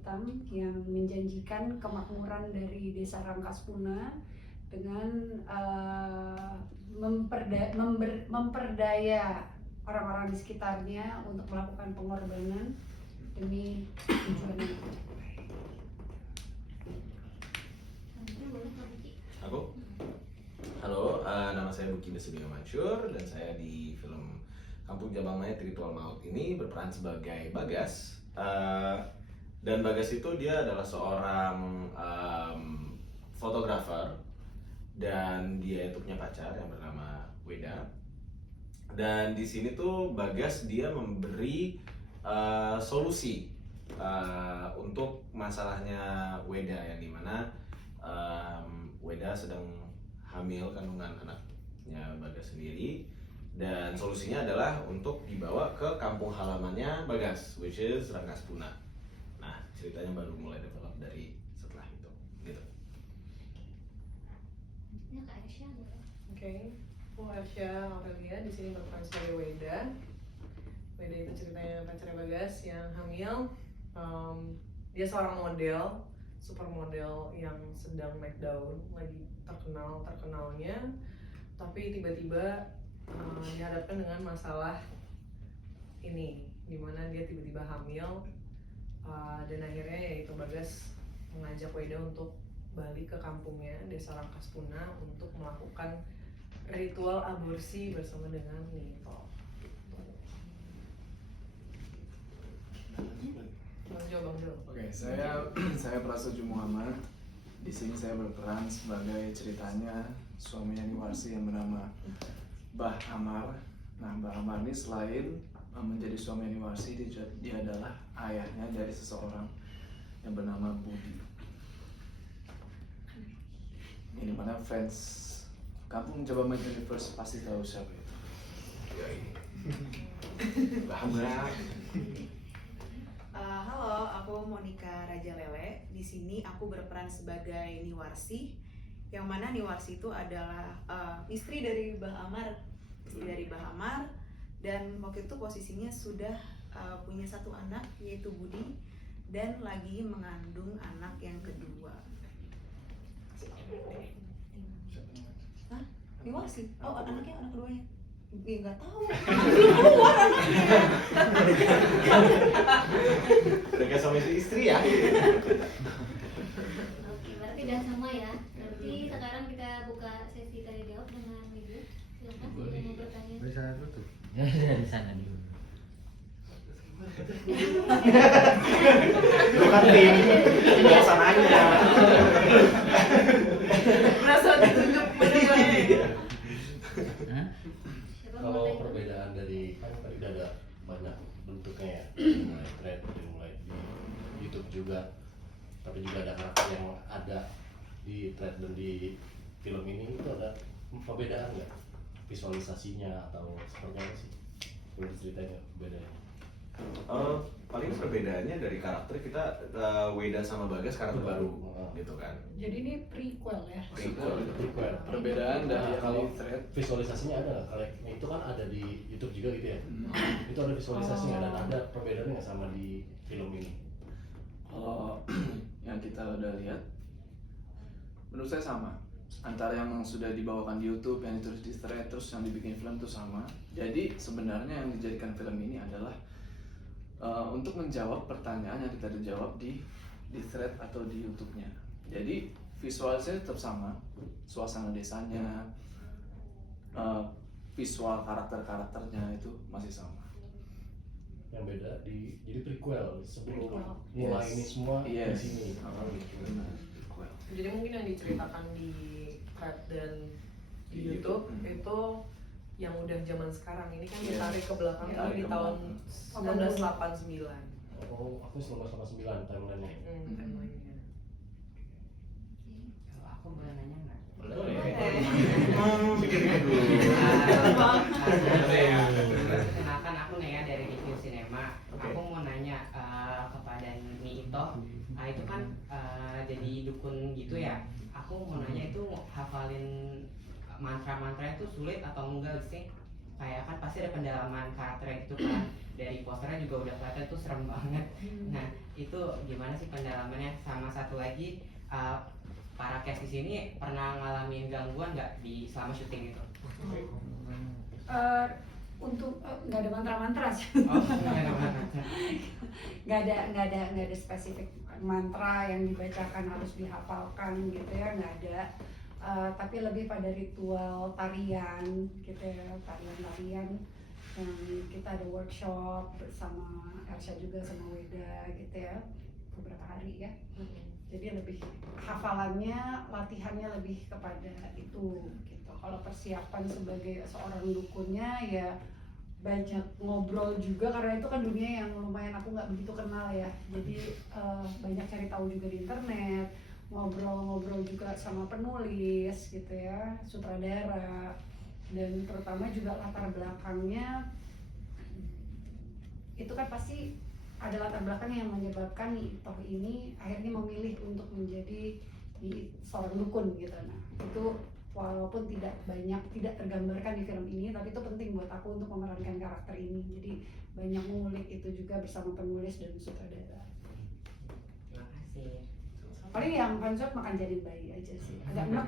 hitam yang menjanjikan kemakmuran dari Desa Rangkaspuna dengan memperdaya orang-orang di sekitarnya untuk melakukan pengorbanan demi tujuan itu. Aku? Halo, nama saya Buki Besebio Mansur dan saya di film Kampung Jabang Mayat Ritual Maut ini berperan sebagai Bagas. Dan Bagas itu dia adalah seorang fotografer dan dia itu punya pacar yang bernama Weda. Dan di sini tuh Bagas dia memberi solusi untuk masalahnya Weda yang dimana Weda sedang hamil kandungan anaknya Bagas sendiri. Dan solusinya adalah untuk dibawa ke kampung halamannya Bagas, which is Rangkaspuna. Nah, ceritanya baru mulai develop dari setelah itu, gitu. Oke, aku Arsya Aurelia di sini berperan sebagai Weda. Weda itu ceritanya pacarnya Bagas yang hamil. Dia seorang model, supermodel yang sedang naik daun, lagi terkenalnya. Tapi tiba-tiba dihadapkan dengan masalah ini, dimana dia tiba-tiba hamil, dan akhirnya yaitu Bagas mengajak Weda untuk balik ke kampungnya Desa Rangkaspuna untuk melakukan ritual aborsi bersama dengan Nito. Bang Jo. Oke, saya Prasojo Muhammad. Di sini saya berperan sebagai ceritanya suaminya Niwarsi yang bernama Bah Amar. Nah, Bah Amar ini selain menjadi suami Niwarsi, dia adalah ayahnya dari seseorang yang bernama Budi. Ini mana fans Kampung Jabang Mayat Universe pasti tahu siapa itu. Ya ini. Bah Amar. Halo, aku Monica Raja Lele. Di sini aku berperan sebagai Niwarsi, yang mana Niwarsi itu adalah istri dari Bah Amar, dan waktu itu posisinya sudah punya satu anak yaitu Budi dan lagi mengandung anak yang kedua. Hah? Niwarsi? Oh, anaknya anak keduanya? Ya nggak tahu. Keluar anaknya. Mereka suami istri ya. Oke, berarti udah sama ya. Berarti sekarang kita buka sesi tanya jawab dengan Ibu. Silakan yang mau bertanya. Dari sana dulu tuh. Ya, dari sana dulu. Bukan tim, pelaksananya. Berasa ditunjuk menilai. Kalau perbedaan dari kan tadi udah ada banyak bentuknya ya, mulai thread, mulai di YouTube juga, tapi juga ada karakter yang ada di thread dan di film ini, itu ada perbedaan nggak visualisasinya atau seperti apa sih? Boleh ceritanya bedanya? Paling perbedaannya dari karakter kita Weda sama Bagas karakter baru gitu kan. Jadi ini prequel ya? Prequel. Perbedaan dari Kalau thread. visualisasinya ada nggak? Kalau itu kan ada di YouTube juga gitu ya. Itu ada visualisasinya dan ada perbedaannya nggak sama di film ini? Kalau yang kita udah lihat, menurut saya sama. Antara yang sudah dibawakan di YouTube, yang ditulis di thread, terus yang dibikin film itu sama. Jadi sebenarnya yang dijadikan film ini adalah untuk menjawab pertanyaan yang kita jawab di thread atau di YouTube-nya. Jadi visualisasinya tetap sama, suasana desanya, visual karakternya itu masih sama. Yang beda jadi prequel sebelum mulai ini semua di sini. Prequel. Jadi mungkin yang diceritakan di thread dan di YouTube itu yang udah zaman sekarang, ini kan ditarik ke belakang di tahun 1989. Oh, aku 1989 timeline-nya. Timeline-nya. Aku boleh nanya nggak? Kenalkan aku Nea dari Review Cinema. Aku mau nanya kepada Nito. Itu kan jadi dukun gitu ya. Aku mau nanya itu hafalin mantra-mantra itu sulit atau enggak sih? Kayak kan pasti ada pendalaman karakternya gitu kan. Dari posternya juga udah kelihatan tuh serem banget. Nah, itu gimana sih pendalamannya? Sama satu lagi, para cast di sini pernah ngalamin gangguan nggak di selama syuting itu? Untuk nggak ada mantra-mantra sih. Oh, nggak ada spesifik mantra yang dibacakan harus dihafalkan gitu ya, nggak ada. Tapi lebih pada ritual tarian gitu ya, tarian yang kita ada workshop bersama Elsa juga sama Weda gitu ya, beberapa hari ya. Jadi lebih hafalannya, latihannya lebih kepada itu gitu. Kalau persiapan sebagai seorang dukunnya ya banyak ngobrol juga, karena itu kan dunia yang lumayan aku nggak begitu kenal ya. Jadi banyak cari tahu juga di internet, ngobrol-ngobrol juga sama penulis gitu ya, sutradara, dan terutama juga latar belakangnya itu kan pasti ada latar belakang yang menyebabkan Itoh ini akhirnya memilih untuk menjadi seorang dukun gitu. Nah itu walaupun tidak tergambarkan di film ini, tapi itu penting buat aku untuk memerankan karakter ini. Jadi banyak mengulik itu juga bersama penulis dan sutradara. Terima kasih. Paling yang konsep makan jadi bayi aja sih, agak enak,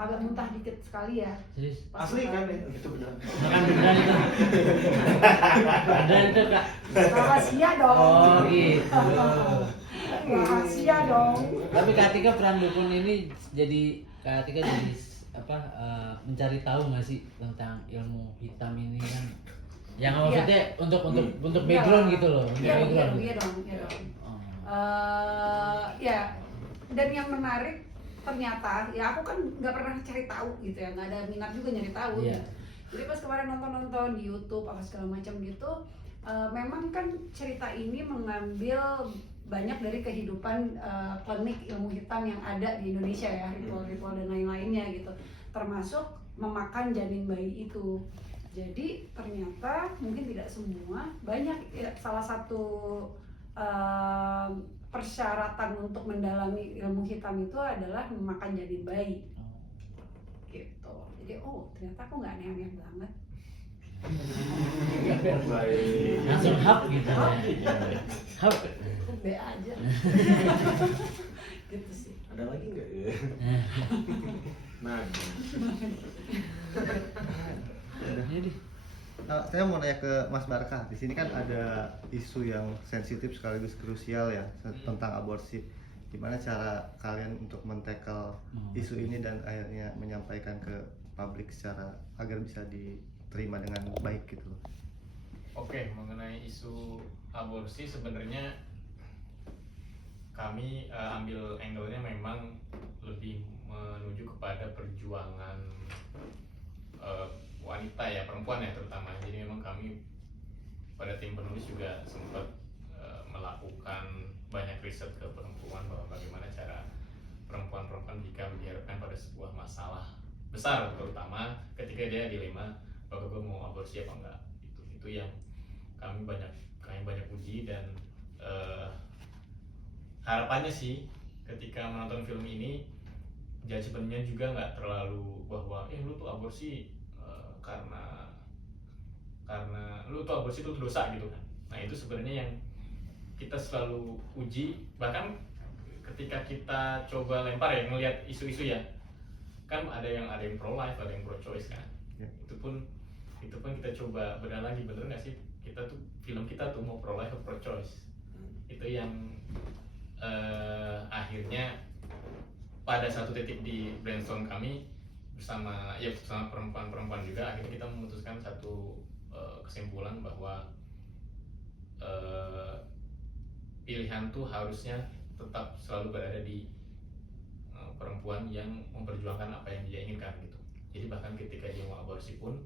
agak muntah dikit sekali ya. Asli kan ya? Itu benar. Makan beneran itu. Beneran itu Kak. Rahasia dong. Oh gitu. Rahasia dong. Tapi Kak Atika peran dukun ini jadi Kak Atika jadi mencari tahu nggak sih tentang ilmu hitam ini kan? Yang maksudnya untuk background gitu loh. Iya Background. dong. Oh. Ya, dan yang menarik ternyata ya aku kan nggak pernah cari tahu gitu ya, nggak ada minat juga nyari tahu. Iya. Jadi pas kemarin nonton di YouTube apa segala macam gitu, memang kan cerita ini mengambil banyak dari kehidupan klinik ilmu hitam yang ada di Indonesia ya, ritual-ritual dan lain-lainnya gitu, termasuk memakan janin bayi itu. Jadi ternyata mungkin tidak semua, banyak ya, salah satu persyaratan untuk mendalami ilmu hitam itu adalah memakan janin bayi gitu. Jadi ternyata aku nggak aneh-aneh banget. Baik. Langsung hap gitu ya. Hap. Aku be aja. Gitu sih. Ada lagi nggak ya? Nah, Jadi Saya mau nanya ke Mas Barkah. Di sini kan ada isu yang sensitif sekaligus krusial ya tentang aborsi. Gimana cara kalian untuk men-tackle isu ini dan akhirnya menyampaikan ke publik secara agar bisa diterima dengan baik gitu loh? Oke, mengenai isu aborsi sebenarnya kami ambil angle-nya memang lebih menuju kepada perjuangan wanita ya, perempuan ya terutama. Jadi memang kami pada tim penulis juga sempat melakukan banyak riset ke perempuan bahwa bagaimana cara perempuan-perempuan jika dihadapkan pada sebuah masalah besar, terutama ketika dia dilema bahwa gue mau aborsi apa enggak. Itu yang kami banyak uji, dan harapannya sih ketika menonton film ini judgementnya juga nggak terlalu bahwa lu tuh aborsi karena lu tuh aborsi itu dosa gitu kan. Nah itu sebenarnya yang kita selalu uji, bahkan ketika kita coba lempar ya ngelihat isu-isu ya, kan ada yang pro life, ada yang pro choice kan. Itu pun kita coba bedah lagi, bener nggak sih kita tuh film kita tuh mau pro life atau pro choice. Itu yang akhirnya pada satu titik di brainstorm kami bersama perempuan-perempuan juga, akhirnya kita memutuskan satu kesimpulan bahwa pilihan tuh harusnya tetap selalu berada di perempuan yang memperjuangkan apa yang dia inginkan gitu. Jadi bahkan ketika dia mau aborsi pun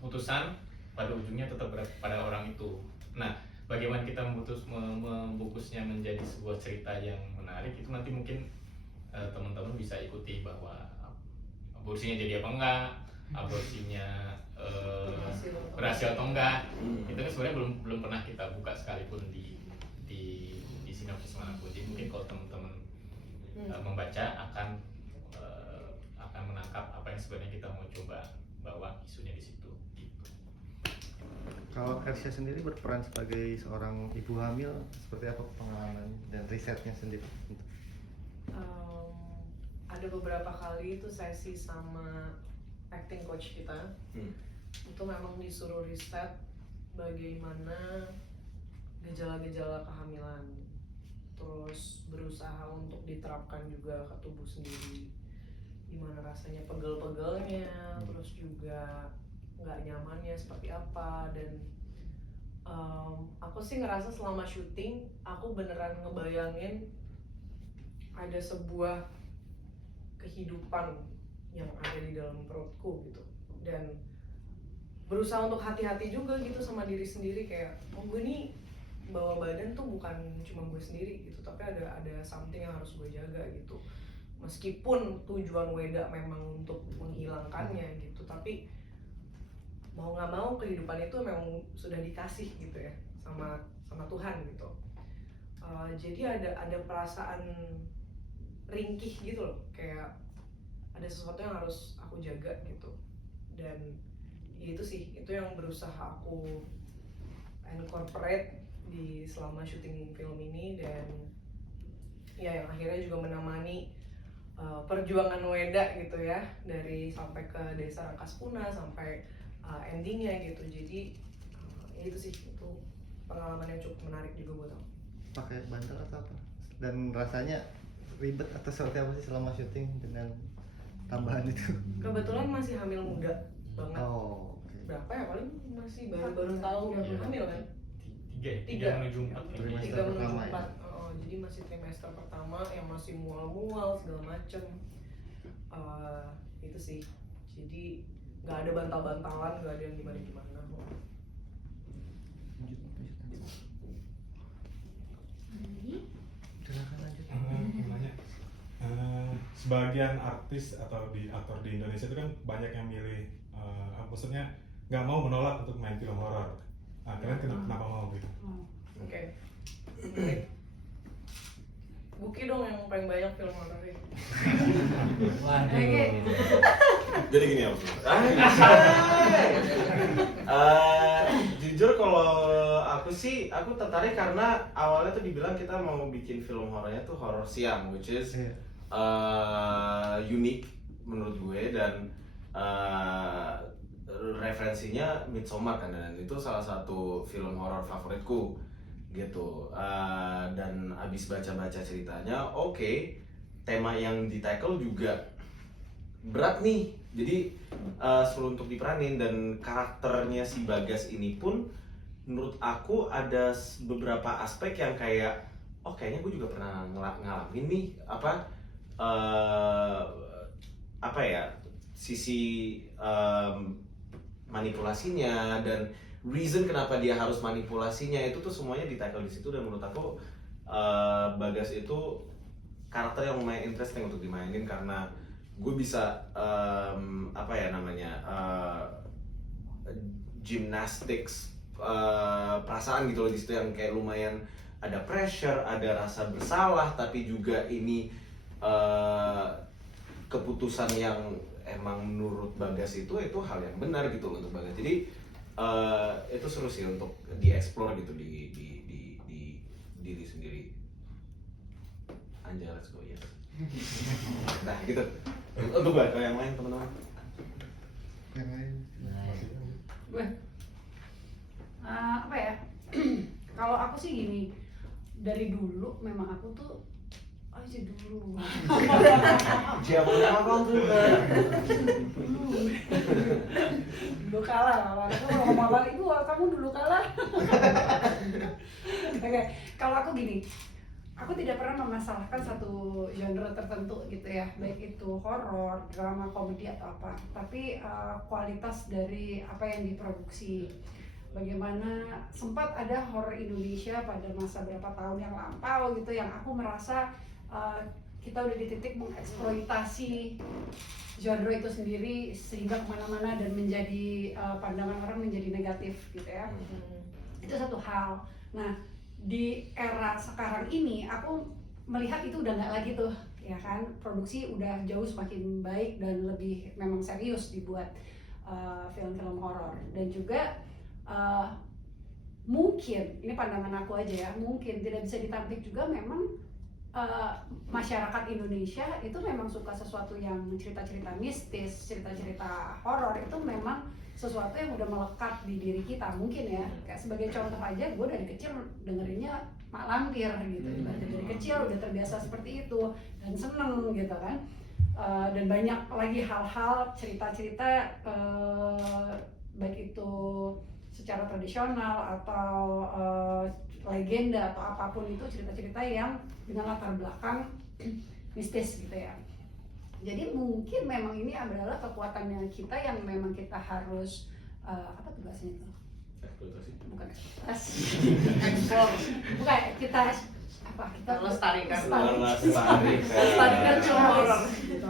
keputusan pada ujungnya tetap berada pada orang itu. Nah, bagaimana kita membungkusnya menjadi sebuah cerita yang menarik itu nanti mungkin teman-teman bisa ikuti, bahwa aborsinya jadi apa enggak, aborsinya berhasil atau enggak. Itu kan sebenarnya belum pernah kita buka sekalipun di sinopsis manapun. Jadi mungkin kalau teman-teman membaca akan menangkap apa yang sebenarnya kita mau coba bawa isunya di situ gitu. Kalau Ersya sendiri berperan sebagai seorang ibu hamil, seperti apa pengalaman dan risetnya sendiri? Ada beberapa kali itu sesi sama acting coach kita, itu memang disuruh riset bagaimana gejala-gejala kehamilan, terus berusaha untuk diterapkan juga ke tubuh sendiri, gimana rasanya pegel-pegelnya, terus juga nggak nyamannya seperti apa. Dan aku sih ngerasa selama syuting aku beneran ngebayangin ada sebuah kehidupan yang ada di dalam perutku gitu, dan berusaha untuk hati-hati juga gitu sama diri sendiri, kayak oh gue nih bawa badan tuh bukan cuma gue sendiri gitu, tapi ada something yang harus gue jaga gitu, meskipun tujuan Weda memang untuk menghilangkannya gitu, tapi mau nggak mau kehidupan itu memang sudah dikasih gitu ya sama Tuhan gitu. Jadi ada perasaan ringkih gitu loh, kayak ada sesuatu yang harus aku jaga gitu. Dan ya itu sih, itu yang berusaha aku incorporate di selama syuting film ini, dan ya yang akhirnya juga menemani perjuangan Weda gitu ya, dari sampai ke Desa Rangkaspuna sampai endingnya gitu. Jadi ya itu sih, itu pengalaman yang cukup menarik juga buat aku. Pakai bantal atau apa? Dan rasanya ribet atau seperti apa sih selama syuting dengan tambahan itu? Kebetulan masih hamil muda banget. Oh, okay. Berapa ya, paling masih baru tahu hamil kan? Tiga menuju 4. Tiga menuju pertama 4. ya? Jadi masih trimester pertama yang masih mual-mual segala macem. Itu sih. Jadi nggak ada bantal-bantalan, nggak ada yang gimana-gimana. Sebagian artis atau aktor di Indonesia itu kan banyak yang milih, maksudnya nggak mau menolak untuk main film horor. Kalian kenapa mau gitu? Oke. Buki dong yang paling banyak film horor ini. Waduh. Jadi gini ya, jujur kalau aku sih, aku tertarik karena awalnya tuh dibilang kita mau bikin film horornya tuh horor siang, which is unik menurut gue, dan referensinya Midsommar kan, dan itu salah satu film horor favoritku gitu. Dan abis baca-baca ceritanya, oke, tema yang di-tackle juga berat nih, jadi suruh untuk diperanin, dan karakternya si Bagas ini pun menurut aku ada beberapa aspek yang kayak, oh kayaknya gue juga pernah ngalamin nih, apa ya, sisi manipulasinya dan reason kenapa dia harus manipulasinya, itu tuh semuanya di-tackle di situ. Dan menurut aku Bagas itu karakter yang lumayan interesting untuk dimainin, karena gue bisa gymnastics perasaan gitu loh di situ, yang kayak lumayan ada pressure, ada rasa bersalah, tapi juga ini keputusan yang emang menurut Bagas itu hal yang benar gitu loh untuk Bagas. Jadi itu seru sih untuk dieksplor gitu di diri sendiri. Anja, let's go, yes. Nah gitu. Untuk gue, kalau yang lain teman-teman. Yang lain. Gue apa ya? Kalau aku sih gini, dari dulu memang aku tuh aja dulu. Jawabannya apa tuh? Dulu kalah, aku ngomong apa ibu, kamu dulu kalah. Oke, kalau aku gini, aku tidak pernah memasalahkan satu genre tertentu gitu ya, baik itu horor, drama, komedi atau apa, tapi kualitas dari apa yang diproduksi. Bagaimana sempat ada horor Indonesia pada masa berapa tahun yang lampau gitu, yang aku merasa kita udah di titik mengeksploitasi genre itu sendiri sehingga kemana-mana dan menjadi pandangan orang menjadi negatif gitu ya. Itu satu hal. Nah, di era sekarang ini aku melihat itu udah nggak lagi tuh, ya kan, produksi udah jauh semakin baik dan lebih memang serius dibuat film-film horor, dan juga mungkin ini pandangan aku aja ya, mungkin tidak bisa ditampik juga memang masyarakat Indonesia itu memang suka sesuatu yang cerita-cerita mistis, cerita-cerita horor itu memang sesuatu yang udah melekat di diri kita mungkin ya. Kayak sebagai contoh aja, gue dari kecil dengerinnya Mak Lampir gitu, dari kecil udah terbiasa seperti itu dan seneng gitu kan. Dan banyak lagi hal-hal cerita-cerita baik itu secara tradisional atau legenda atau apapun itu, cerita-cerita yang dengan latar belakang mistis gitu ya. Jadi mungkin memang ini adalah kekuatannya kita yang memang kita harus apa tuh bahasanya itu? Eksploitasi. Bukan eksploitasi. Ekspor. Bukan, kita apa? Kita Melestarikan. Melestarikan film horor.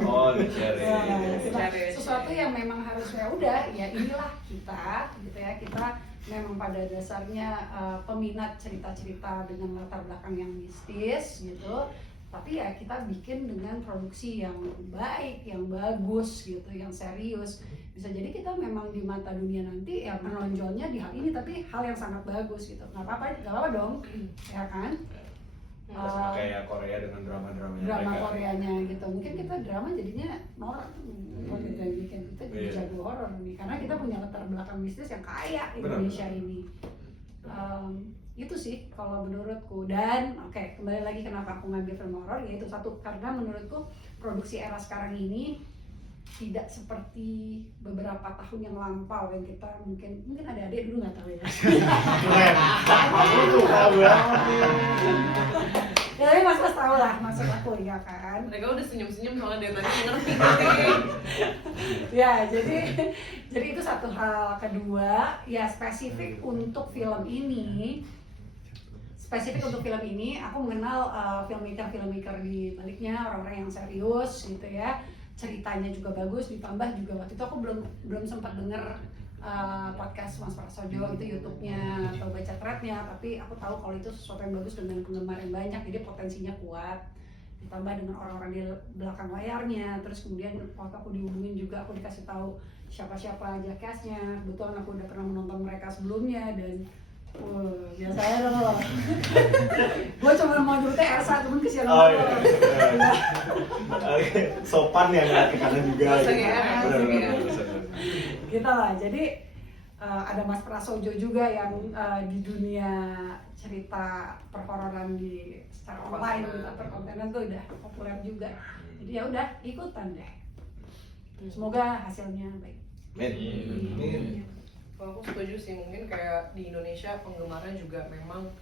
Oh, dicari. Sesuatu yang memang harus ya udah ya inilah kita gitu ya, kita memang pada dasarnya peminat cerita-cerita dengan latar belakang yang mistis gitu, tapi ya kita bikin dengan produksi yang baik, yang bagus gitu, yang serius. Bisa jadi kita memang di mata dunia nanti ya menonjolnya di hal ini, tapi hal yang sangat bagus gitu. Nggak apa-apa dong, ya kan? Sama kayak Korea dengan drama-dramanya Drama mereka. Koreanya gitu, mungkin kita drama jadinya norak kalau kita bikin, kita jadi jago horor nih karena kita punya latar belakang mistis yang kaya Indonesia ini. Itu sih kalau menurutku. Dan oke, kembali lagi kenapa aku ngambil film horor, yaitu satu karena menurutku produksi era sekarang ini tidak seperti beberapa tahun yang lampau yang kita mungkin ada adik dulu nggak tahu ya. Ya tapi mas tahu lah maksud aku ya kan. Mereka udah senyum-senyum soalnya dia tadi ngerti. Ya jadi itu satu hal. Kedua ya spesifik untuk film ini aku mengenal filmmaker di baliknya, orang-orang yang serius gitu ya. Ceritanya juga bagus, ditambah juga waktu itu aku belum sempat denger podcast Mas Prasojo itu YouTube-nya atau baca thread-nya, tapi aku tahu kalau itu sesuatu yang bagus dengan penggemar yang banyak, jadi potensinya kuat. Ditambah dengan orang-orang di belakang layarnya, terus kemudian waktu aku dihubungin juga aku dikasih tahu siapa-siapa aja cast-nya. Kebetulan aku udah pernah menonton mereka sebelumnya dan biasanya dong loh. Gue cuma mau nyebutnya Elsa, cuman kesian banget. Sopan ya nggak ke kanan juga. Gitu lah. Jadi ada Mas Prasojo juga yang di dunia cerita perhororan di secara online gitu, perkontenan tuh udah populer juga. Jadi ya udah ikutan deh. Semoga hasilnya baik. Kalau aku setuju sih, mungkin kayak di Indonesia penggemarnya juga memang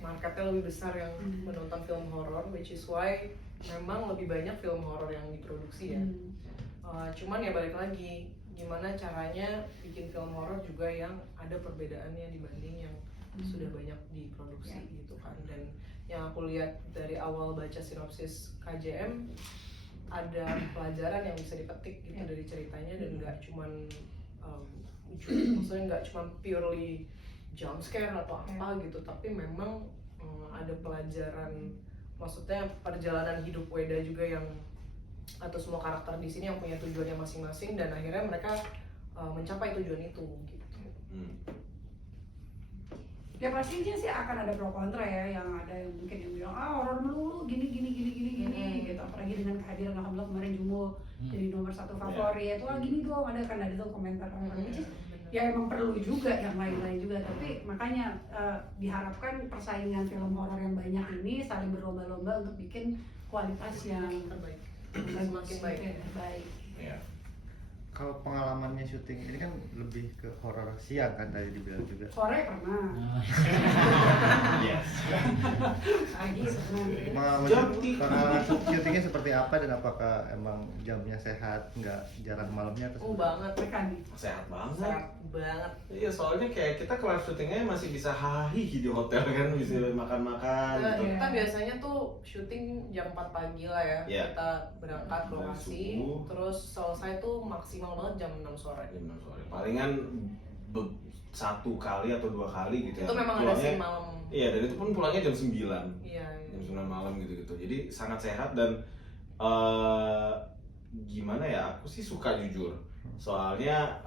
marketnya lebih besar yang menonton film horor, which is why memang lebih banyak film horor yang diproduksi ya. Cuman ya balik lagi, gimana caranya bikin film horor juga yang ada perbedaannya dibanding yang sudah banyak diproduksi gitu kan. Dan yang aku lihat dari awal baca sinopsis KJM, ada pelajaran yang bisa dipetik gitu dari ceritanya, dan nggak cuman maksudnya nggak cuma purely jump scare atau apa gitu, tapi memang ada pelajaran, maksudnya perjalanan hidup Weda juga yang, atau semua karakter di sini yang punya tujuannya masing-masing, dan akhirnya mereka mencapai tujuan itu gitu. Ya pastinya sih akan ada pro kontra ya, yang ada yang mungkin yang bilang horor melulu gini gitu, apalagi dengan kehadiran alhamdulillah kemarin Jumbo jadi nomor 1 favorit, wah gini dong, ada kan ada tuh komentar which is ya emang perlu juga yang lain-lain juga, tapi makanya diharapkan persaingan film horor yang banyak ini saling berlomba-lomba untuk bikin kualitas yang terbaik, semakin baik. Ya. Kalau pengalamannya syuting ini kan lebih ke horor siang kan tadi dibilang juga. sore pernah. Yes. Pagi pernah. Pengalaman syutingnya seperti apa dan apakah emang jamnya sehat, nggak jarang malamnya atau? Banget kan. Sehat banget. Sehat banget. Iya, soalnya kayak kita kelar syutingnya masih bisa hahihi di hotel kan, bisa makan-makan gitu. Kita biasanya tuh syuting jam 4 pagi lah ya. Yeah. Kita berangkat ke lokasi, terus selesai tuh maksimal banget jam 6 sore. Jam 6 sore. Palingan satu kali atau 2 kali gitu ya. Itu memang ada sih malam. Iya, dan itu pun pulangnya jam 9. Iya. Jam 9 malam gitu-gitu. Jadi sangat sehat dan gimana ya, aku sih suka jujur. soalnya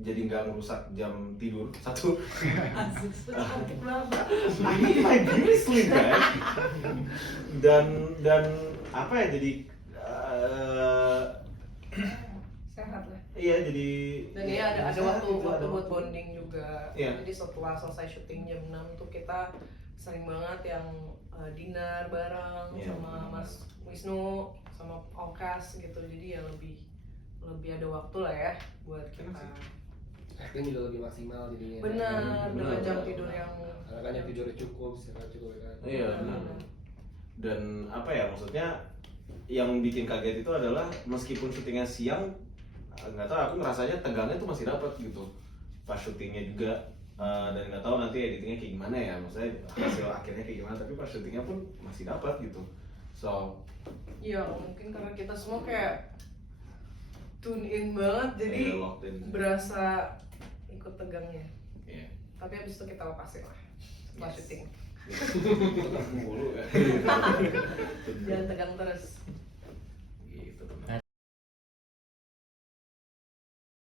jadi nggak merusak jam tidur satu. Cantik banget. I really sleep kan. Dan apa ya, jadi Sehat lah. iya jadi Dan ya ada sehat waktu gitu, ada buat bonding juga. Iya. Jadi setelah selesai syuting jam 6 tuh kita sering banget yang dinner bareng Iya. sama Mas Wisnu sama Okas gitu. Jadi ya lebih ada waktu lah ya buat kita. Acting juga lebih maksimal jadinya. Benar, dengan jam tidur yang karena kan yang tidurnya cukup, istirahat cukup kan. iya benar. Dan apa ya, maksudnya yang bikin kaget itu adalah meskipun syutingnya siang, nggak tahu, aku ngerasanya tegangnya tuh masih dapat gitu pas syutingnya juga. Dan nggak tahu nanti editingnya kayak gimana ya, maksudnya hasil akhirnya kayak gimana, tapi pas syutingnya pun masih dapat gitu. So ya mungkin karena kita semua kayak tune in banget jadi iya, locked in. berasa ikut tegangnya. Iya. Tapi habis itu kita lepasin lah setelah Yes. syuting. Mulu ya. Jangan tegang